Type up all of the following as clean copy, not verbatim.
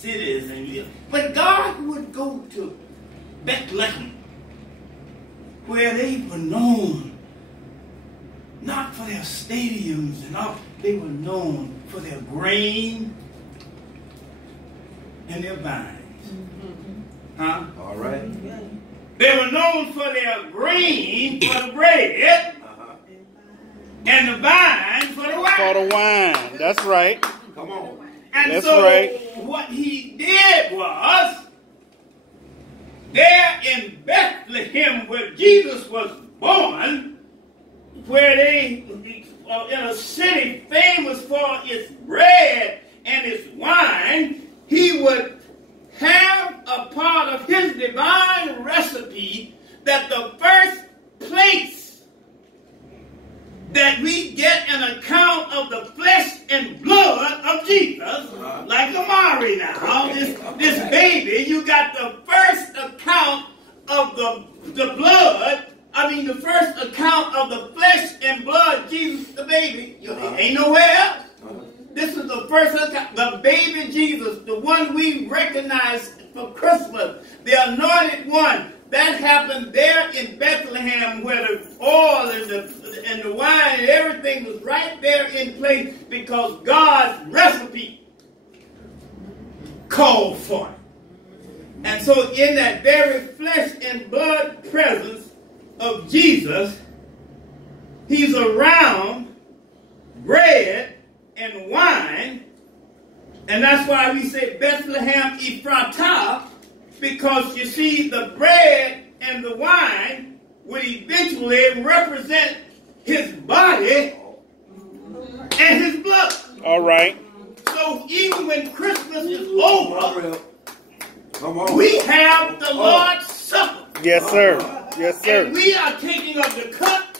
cities, but God would go to Bethlehem, where they were known not for their stadiums and all, they were known for their grain and their vines. Huh? All right. They were known for their grain, for the bread, and the vine for the wine. For the wine. That's right. Come on. And that's so right. What he did was, there in Bethlehem, where Jesus was born, where they, in a city famous for its bread and its wine, he would have a part of his divine recipe that the first place that we get an account of the flesh and blood of Jesus, like Amari now, this baby, you got the first account of the blood, the first account of the flesh and blood of Jesus, the baby. Ain't nowhere else. This is the first account, the baby Jesus, the one we recognize for Christmas, the anointed one. That happened there in Bethlehem, where the oil and the wine and everything was right there in place, because God's recipe called for it. And so in that very flesh and blood presence of Jesus, he's around bread and wine, and that's why we say Bethlehem Ephratah, because you see the bread and the wine would eventually represent his body and his blood. All right. So even when Christmas is over, we have the Lord's Supper. Yes, sir. Yes, sir. And we are taking of the cup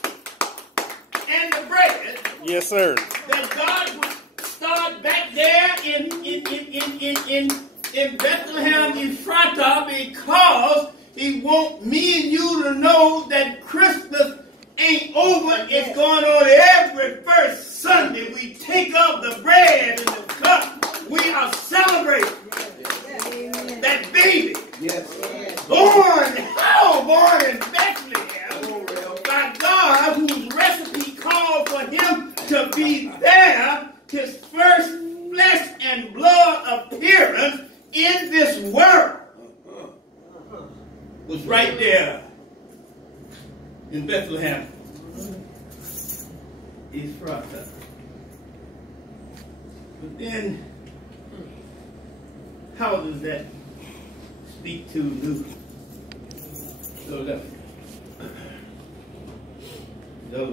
and the bread. Yes, sir. That God would start back there in Bethlehem Ephratah, because he wants me and you to know that Christmas ain't over. It's going on every first Sunday. We take up the bread and the cup. We are celebrating that baby. Yes. Born in Bethlehem by God, whose recipe called for him to be there, his first flesh and blood appearance in this world was right there in Bethlehem Ephratah. But then, how does that speak to Luke? So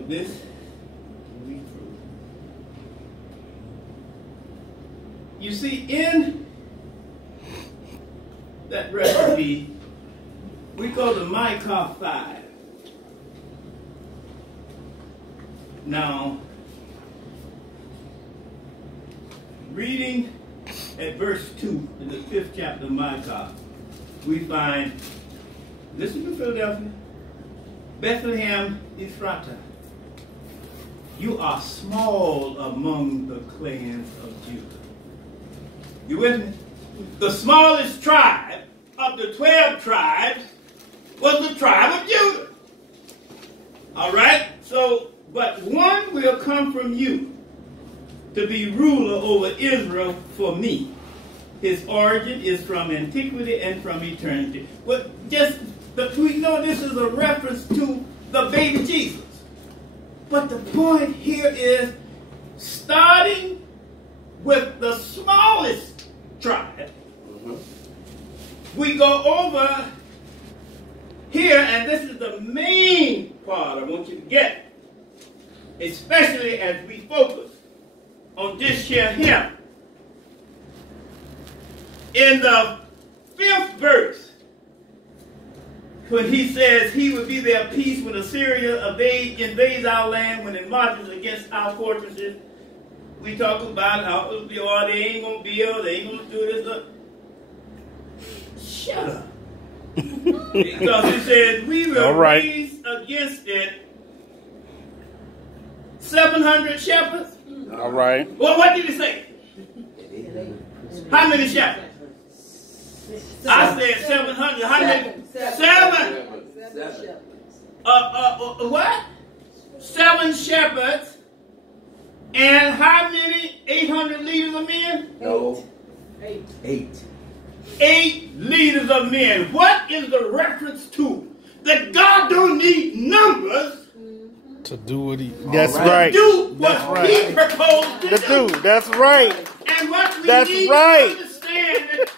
this, you see, in that recipe, we go to Micah 5. Now, reading at verse 2 in the 5th chapter of Micah, we find, listen to Philadelphia, Bethlehem Ephratah, you are small among the clans of Judah. You with me? The smallest tribe of the 12 tribes was the tribe of Judah. All right? So, but one will come from you to be ruler over Israel for me. His origin is from antiquity and from eternity. But we know this is a reference to the baby Jesus. But the point here is, starting with the smallest tribe, we go over here, and this is the main part I want you to get, especially as we focus on this here. In the 5th verse, when he says he would be their peace when Assyria invades our land, when it marches against our fortresses, we talk about how they ain't going to build, they ain't going to do this. Shut up. Because it says we will raise against it 700 shepherds. All right. Well, what did it say? How many shepherds? I said 700. How many? Seven. What? 7 shepherds. And how many? 800 leaders of men? No. 8. 8 leaders of men. What is the reference to? That God don't need numbers to do what he. That's right. Do what That's right. he proposed to do. That's right. And what we That's need right. to understand is,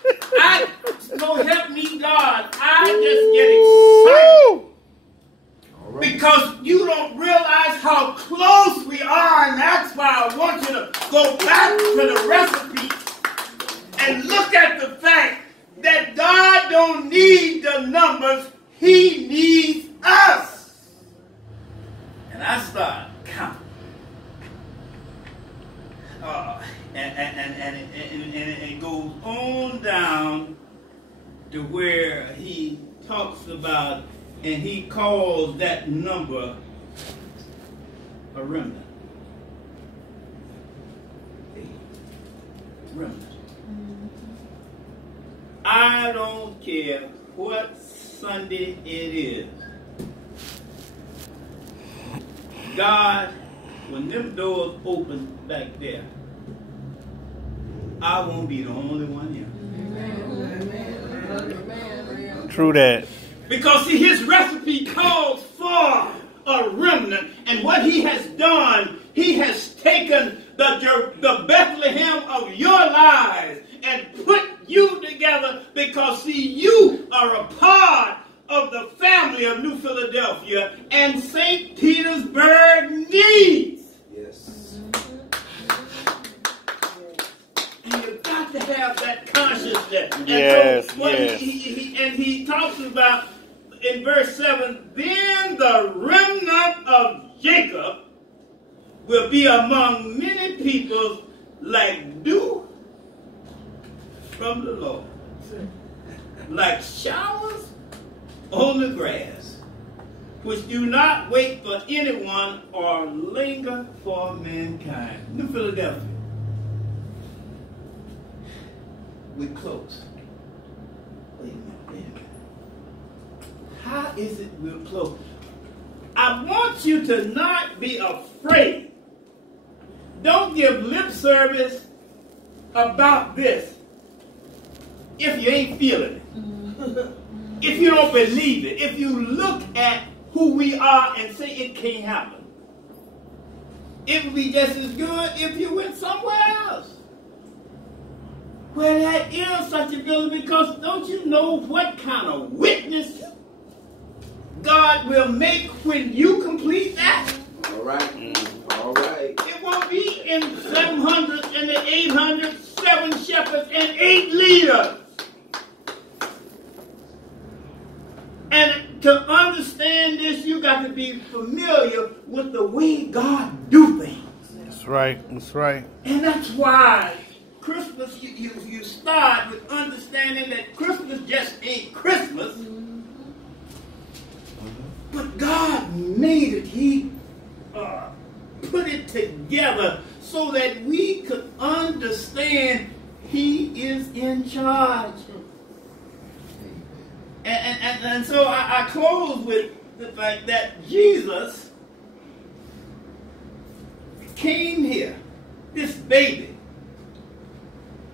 so help me God, I just get excited. Right. Because you don't realize how close we are, and that's why I want you to go back to the recipe and look at the fact that God don't need the numbers, he needs us. And I start counting. And it goes on down to where he talks about, and he calls that number a remnant. Remnant. I don't care what Sunday it is. God, when them doors open back there, I won't be the only one here. Amen. True that. Because see, his recipe calls for a remnant, and what he has done, he has taken the Bethlehem of your lives and put you together, because see, you are a part of the family of New Philadelphia, and St. Petersburg needs. Yes. And you've got to have that consciousness. And yes, so what yes. he talks about in verse 7, then the remnant of Jacob will be among many peoples like dew from the Lord, like showers on the grass, which do not wait for anyone or linger for mankind. New Philadelphia. We close. Wait a minute. How is it we're close? I want you to not be afraid. Don't give lip service about this if you ain't feeling it. If you don't believe it, if you look at who we are and say it can't happen, it would be just as good if you went somewhere else where there is such a building, because don't you know what kind of witness God will make when you complete that? All right. All right. It won't be in 700 and the 800, 7 shepherds and 8 leaders. And to understand this, you got to be familiar with the way God do things. That's right. That's right. And that's why Christmas, you start with understanding that Christmas just ain't Christmas. But God made it. He put it together so that we could understand He is in charge. And so I close with the fact that Jesus came here, this baby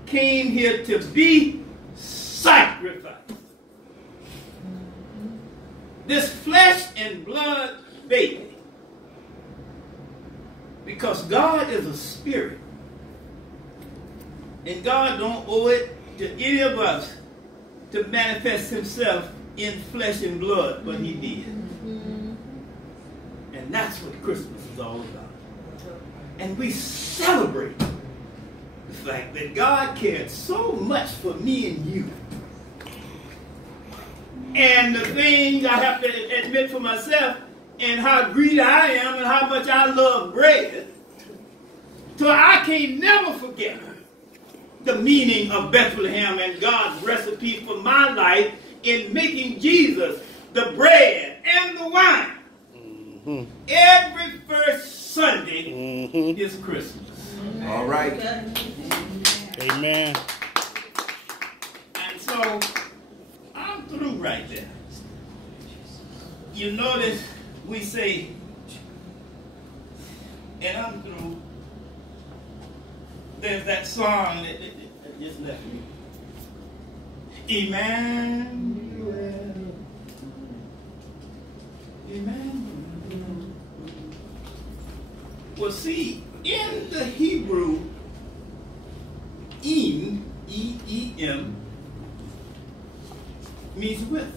came here to be sacrificed. This flesh and blood baby, because God is a spirit, and God don't owe it to any of us to manifest himself in flesh and blood, but he did. And that's what Christmas is all about. And we celebrate the fact that God cared so much for me and you. And the things I have to admit for myself, and how greedy I am, and how much I love bread, so I can never forget the meaning of Bethlehem and God's recipe for my life in making Jesus the bread and the wine. Every first Sunday is Christmas. All right. Amen. And So I'm through right there. You notice we say, and I'm through. There's that song that just left me. Emmanuel. Emmanuel. Well, see, in the Hebrew, E-E-M, means with.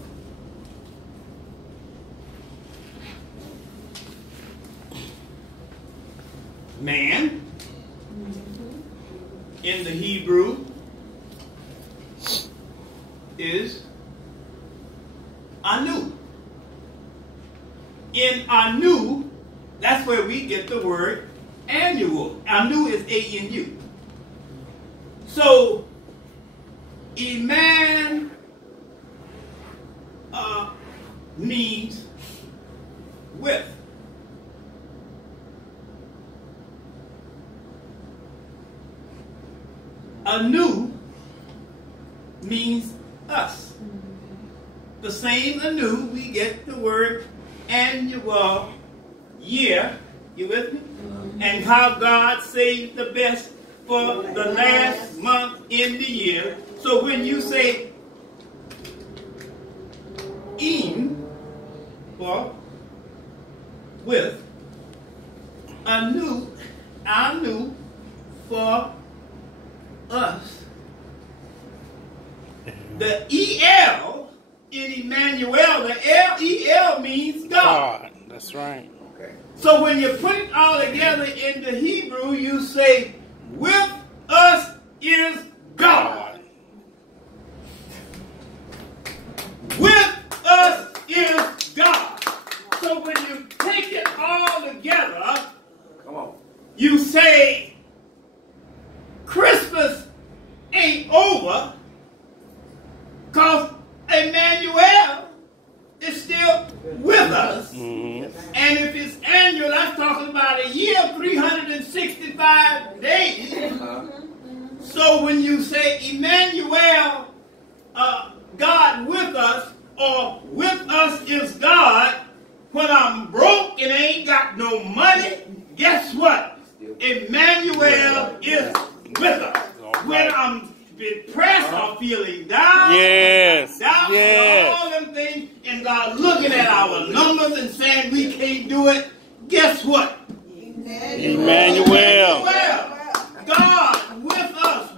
Man, in the Hebrew, is anu. In anu, that's where we get the word annual. Anu is A-N-U. So, Eman means with. Anu means us. The same anu, we get the word annual, year. You with me? And how God saved the best for the last month in the year. So when you say in for with, anu for us. The E-L in Emmanuel, the L-E-L means God. God. That's right. Okay. So when you put it all together in the Hebrew, you say, with us is God. With us is God. So when you take it all together, Come on. you say, Christmas ain't over, because Emmanuel is still with us. Mm-hmm. And if it's annual, that's talking about a year, 365 days. So when you say Emmanuel, God with us, or with us is God, when I'm broke and ain't got no money, guess what? Emmanuel is with us. When I'm depressed or feeling down, down all them things, and God looking at our numbers and saying we can't do it, guess what? Emmanuel. God with us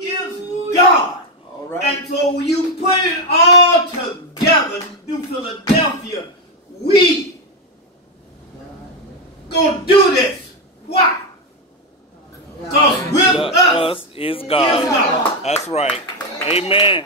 is God. All right. And so when you put it all together through Philadelphia, we gonna do this. Why? Because with us is God. That's right. Amen.